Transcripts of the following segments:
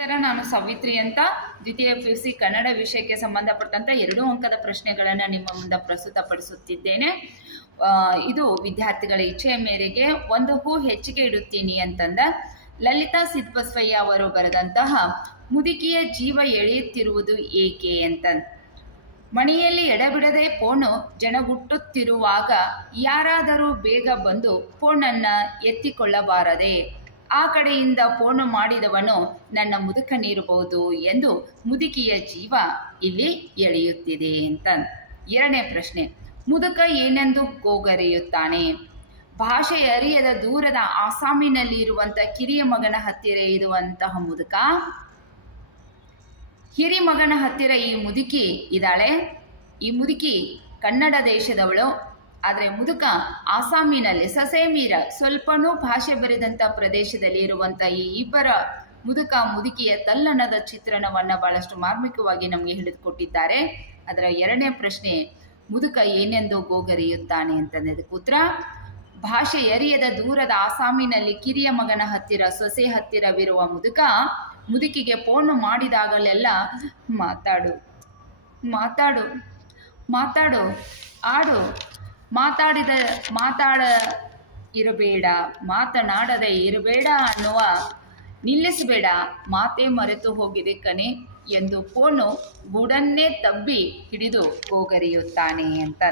ನಮಸ್ಕಾರ, ನಾನು ಸಾವಿತ್ರಿ ಅಂತ ದ್ವಿತೀಯ PUC ಕನ್ನಡ ವಿಷಯಕ್ಕೆ ಸಂಬಂಧಪಟ್ಟಂತ 2 ಅಂಕದ ಪ್ರಶ್ನೆಗಳನ್ನು ನಿಮ್ಮ ಮುಂದೆ ಪ್ರಸ್ತುತಪಡಿಸುತ್ತಿದ್ದೇನೆ. ಇದು ವಿದ್ಯಾರ್ಥಿಗಳ ಇಚ್ಛೆಯ ಮೇರೆಗೆ ಒಂದು ಹೂ ಹೆಚ್ಚಿಗೆ ಇಡುತ್ತೀನಿ ಅಂತಂದ ಲಲಿತಾ ಸಿದ್ಬಸವಯ್ಯ ಅವರು ಬರೆದಂತಹ ಮುದುಕಿಯ ಜೀವ ಎಳೆಯುತ್ತಿರುವುದು ಏಕೆ ಅಂತ. ಮನೆಯಲ್ಲಿ ಎಡಬಿಡದೆ ಫೋನು ಜನಗುಟ್ಟುತ್ತಿರುವಾಗ ಯಾರಾದರೂ ಬೇಗ ಬಂದು ಫೋನನ್ನು ಎತ್ತಿಕೊಳ್ಳಬಾರದೆ? ಆ ಕಡೆಯಿಂದ ಫೋನು ಮಾಡಿದವನು ನನ್ನ ಮುದುಕನಿರಬಹುದು ಎಂದು ಮುದುಕಿಯ ಜೀವ ಇಲ್ಲಿ ಎಳೆಯುತ್ತಿದೆ ಅಂತ. 2ನೇ ಪ್ರಶ್ನೆ, ಮುದುಕ ಏನೆಂದು ಗೋಗರೆಯುತ್ತಾನೆ? ಭಾಷೆ ಅರಿಯದ ದೂರದ ಆಸಾಮಿನಲ್ಲಿ ಇರುವಂಥ ಕಿರಿಯ ಮಗನ ಹತ್ತಿರ ಇರುವಂತಹ ಮುದುಕ, ಹಿರಿ ಮಗನ ಹತ್ತಿರ ಈ ಮುದುಕಿ ಇದ್ದಾಳೆ. ಈ ಮುದುಕಿ ಕನ್ನಡ ದೇಶದವಳು, ಆದರೆ ಮುದುಕ ಆಸಾಮಿನಲ್ಲಿ ಸಸೇಮೀರ ಸ್ವಲ್ಪನೂ ಭಾಷೆ ಬರೆದಂಥ ಪ್ರದೇಶದಲ್ಲಿ ಇರುವಂಥ ಈ ಇಬ್ಬರ ಮುದುಕ ಮುದುಕಿಯ ತಲ್ಲಣದ ಚಿತ್ರಣವನ್ನು ಬಹಳಷ್ಟು ಮಾರ್ಮಿಕವಾಗಿ ನಮಗೆ ಹಿಡಿದುಕೊಟ್ಟಿದ್ದಾರೆ. ಅದರ 2ನೇ ಪ್ರಶ್ನೆ, ಮುದುಕ ಏನೆಂದು ಗೋಗರೆಯುತ್ತಾನೆ ಅಂತಂದಕ್ಕೆ ಉತ್ತರ, ಭಾಷೆ ಎರಿಯದ ದೂರದ ಆಸಾಮಿನಲ್ಲಿ ಕಿರಿಯ ಮಗನ ಹತ್ತಿರ ಸೊಸೆ ಹತ್ತಿರವಿರುವ ಮುದುಕ ಮುದುಕಿಗೆ ಫೋನು ಮಾಡಿದಾಗಲೆಲ್ಲ ಮಾತಾಡು ಮಾತಾಡು ಮಾತಾಡು ಆಡು ಮಾತಾಡ ಇರಬೇಡ, ಮಾತನಾಡದೆ ಇರಬೇಡ ಅನ್ನುವ ನಿಲ್ಲಿಸಬೇಡ, ಮಾತೇ ಮರೆತು ಹೋಗಿದೆ ಕಣೆ ಎಂದು ಫೋನು ಗೂಡನ್ನೇ ತಬ್ಬಿ ಹಿಡಿದು ಗೋಗರೆಯುತ್ತಾನೆ ಅಂತ.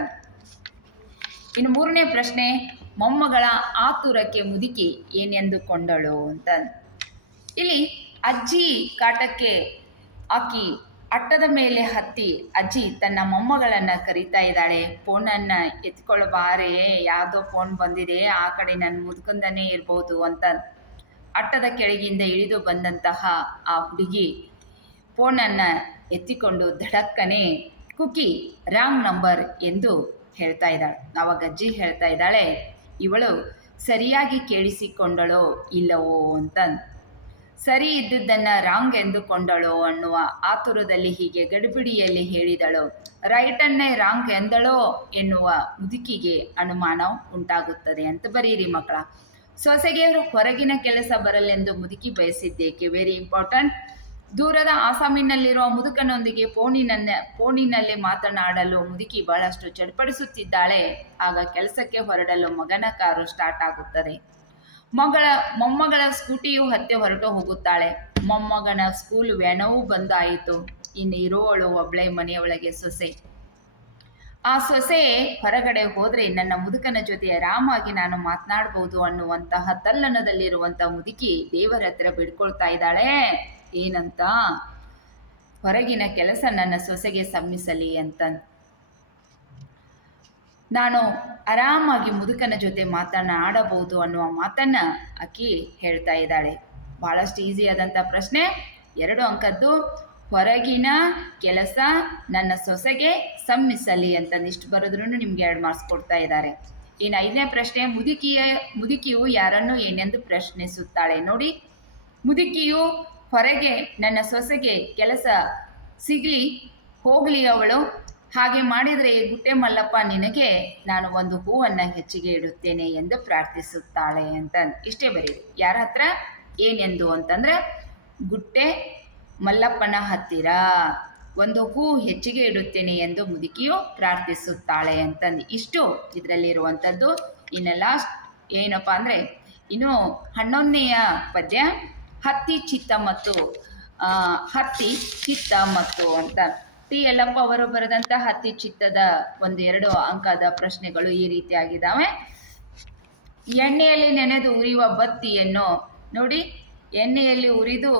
ಇನ್ನು 3ನೇ ಪ್ರಶ್ನೆ, ಮೊಮ್ಮಗಳ ಆತುರಕ್ಕೆ ಮುದುಕಿ ಏನೆಂದುಕೊಂಡಳು ಅಂತ. ಇಲ್ಲಿ ಅಜ್ಜಿ ಕಾಟಕ್ಕೆ ಆಕಿ ಅಟ್ಟದ ಮೇಲೆ ಹತ್ತಿ ಅಜ್ಜಿ ತನ್ನ ಮೊಮ್ಮಗಳನ್ನು ಕರೀತಾ ಇದ್ದಾಳೆ. ಫೋನನ್ನು ಎತ್ಕೊಳ್ಬಾರೆ, ಯಾವುದೋ ಫೋನ್ ಬಂದಿದೆ, ಆ ಕಡೆ ನನ್ನ ಮುದುಕಂದನೇ ಇರ್ಬೋದು ಅಂತ. ಅಟ್ಟದ ಕೆಳಗಿಂದ ಇಳಿದು ಬಂದಂತಹ ಆ ಹುಡುಗಿ ಫೋನನ್ನು ಎತ್ತಿಕೊಂಡು ಧಡಕ್ಕನೆ ಕುಕಿ ರಾಂಗ್ ನಂಬರ್ ಎಂದು ಹೇಳ್ತಾ ಇದ್ದಾಳೆ. ಆವಾಗ ಅಜ್ಜಿ ಹೇಳ್ತಾ ಇದ್ದಾಳೆ, ಇವಳು ಸರಿಯಾಗಿ ಕೇಳಿಸಿಕೊಂಡಳೋ ಇಲ್ಲವೋ ಅಂತ. ಸರಿ ಇದ್ದುದನ್ನು ರಾಂಗ್ ಎಂದುಕೊಂಡಳೋ ಅನ್ನುವ ಆತುರದಲ್ಲಿ ಹೀಗೆ ಗಡಿಬಿಡಿಯಲ್ಲಿ ಹೇಳಿದಳು. ರೈಟನ್ನೇ ರಾಂಗ್ ಎಂದಳೋ ಎನ್ನುವ ಮುದುಕಿಗೆ ಅನುಮಾನ ಉಂಟಾಗುತ್ತದೆ ಅಂತ ಬರೀರಿ ಮಕ್ಕಳ. ಸೊಸೆಗೆ ಹೊರಗಿನ ಕೆಲಸ ಬರಲೆಂದು ಮುದುಕಿ ಬಯಸಿದ್ದೇಕೆ? Very important. ದೂರದ ಆಸಾಮಿನಲ್ಲಿರುವ ಮುದುಕನೊಂದಿಗೆ ಫೋನಿನಲ್ಲಿ ಮಾತನಾಡಲು ಮುದುಕಿ ಬಹಳಷ್ಟು ಚಡ್ಪಡಿಸುತ್ತಿದ್ದಾಳೆ. ಆಗ ಕೆಲಸಕ್ಕೆ ಹೊರಡಲು ಮಗನ ಕಾರು ಸ್ಟಾರ್ಟ್ ಆಗುತ್ತದೆ. ಮೊಮ್ಮಗಳ ಸ್ಕೂಟಿಯು ಹತ್ತಿ ಹೊರಟು ಹೋಗುತ್ತಾಳೆ. ಮೊಮ್ಮಗನ ಸ್ಕೂಲ್ ವ್ಯಾನವೂ ಬಂದಾಯಿತು. ಇನ್ನು ಇರುವವಳು ಒಬ್ಬಳೆ ಮನೆಯೊಳಗೆ ಸೊಸೆ. ಆ ಸೊಸೆ ಹೊರಗಡೆ ಹೋದರೆ ನನ್ನ ಮುದುಕನ ಜೊತೆ ಆರಾಮಾಗಿ ನಾನು ಮಾತನಾಡ್ಬೋದು ಅನ್ನುವಂತಹ ತಲ್ಲಣದಲ್ಲಿರುವಂಥ ಮುದುಕಿ ದೇವರ ಹತ್ರ ಬಿಡ್ಕೊಳ್ತಾ ಇದ್ದಾಳೆ. ಏನಂತ? ಹೊರಗಿನ ಕೆಲಸ ನನ್ನ ಸೊಸೆಗೆ ಸಮ್ಮಿಸಲಿ ಅಂತ. ನಾನು ಆರಾಮಾಗಿ ಮುದುಕನ ಜೊತೆ ಮಾತನಾಡಬಹುದು ಅನ್ನುವ ಮಾತನ್ನು ಆಕಿ ಹೇಳ್ತಾ ಇದ್ದಾಳೆ. ಭಾಳಷ್ಟು ಈಸಿ ಆದಂಥ ಪ್ರಶ್ನೆ, 2 ಅಂಕದ್ದು. ಹೊರಗಿನ ಕೆಲಸ ನನ್ನ ಸೊಸೆಗೆ ಸಮ್ಮಿಸಲಿ ಅಂತ ಇಷ್ಟು ಬರೆದ್ರೂ ನಿಮ್ಗೆ 2 ಮಾರ್ಕ್ಸ್ ಕೊಡ್ತಾ ಇದ್ದಾರೆ. ಇನ್ನು 5ನೇ ಪ್ರಶ್ನೆ, ಮುದುಕಿಯು ಯಾರನ್ನು ಏನೆಂದು ಪ್ರಶ್ನಿಸುತ್ತಾಳೆ? ನೋಡಿ, ಮುದುಕಿಯು ಹೊರಗೆ ನನ್ನ ಸೊಸೆಗೆ ಕೆಲಸ ಸಿಗಲಿ ಹೋಗಲಿ, ಅವಳು ಹಾಗೆ ಮಾಡಿದರೆ ಗುಟ್ಟೆ ಮಲ್ಲಪ್ಪ ನಿನಗೆ ನಾನು ಒಂದು ಹೂವನ್ನು ಹೆಚ್ಚಿಗೆ ಇಡುತ್ತೇನೆ ಎಂದು ಪ್ರಾರ್ಥಿಸುತ್ತಾಳೆ ಅಂತ. ಇಷ್ಟೇ ಬರೀರಿ. ಯಾರ ಹತ್ರ ಏನೆಂದು ಅಂತಂದರೆ ಗುಟ್ಟೆ ಮಲ್ಲಪ್ಪನ ಹತ್ತಿರ ಒಂದು ಹೂ ಹೆಚ್ಚಿಗೆ ಇಡುತ್ತೇನೆ ಎಂದು ಮುದುಕಿಯು ಪ್ರಾರ್ಥಿಸುತ್ತಾಳೆ ಅಂತಂದು ಇಷ್ಟು ಇದರಲ್ಲಿರುವಂಥದ್ದು. ಇನ್ನು ಲಾಸ್ಟ್ ಏನಪ್ಪ ಅಂದರೆ ಇನ್ನು 11ನೆಯ ಪದ್ಯ, ಹತ್ತಿ ಚಿತ್ತ ಮತ್ತು ಅಂತ. ಟಿ ಯಲ್ಲಪ್ಪ ಅವರು ಬರೆದಂಥ ಹತ್ತಿ ಚಿತ್ತದ 1-2 ಅಂಕದ ಪ್ರಶ್ನೆಗಳು ಈ ರೀತಿಯಾಗಿದ್ದಾವೆ. ಎಣ್ಣೆಯಲ್ಲಿ ನೆನೆದು ಉರಿಯುವ ಬತ್ತಿಯನ್ನು ನೋಡಿ, ಎಣ್ಣೆಯಲ್ಲಿ ಉರಿದು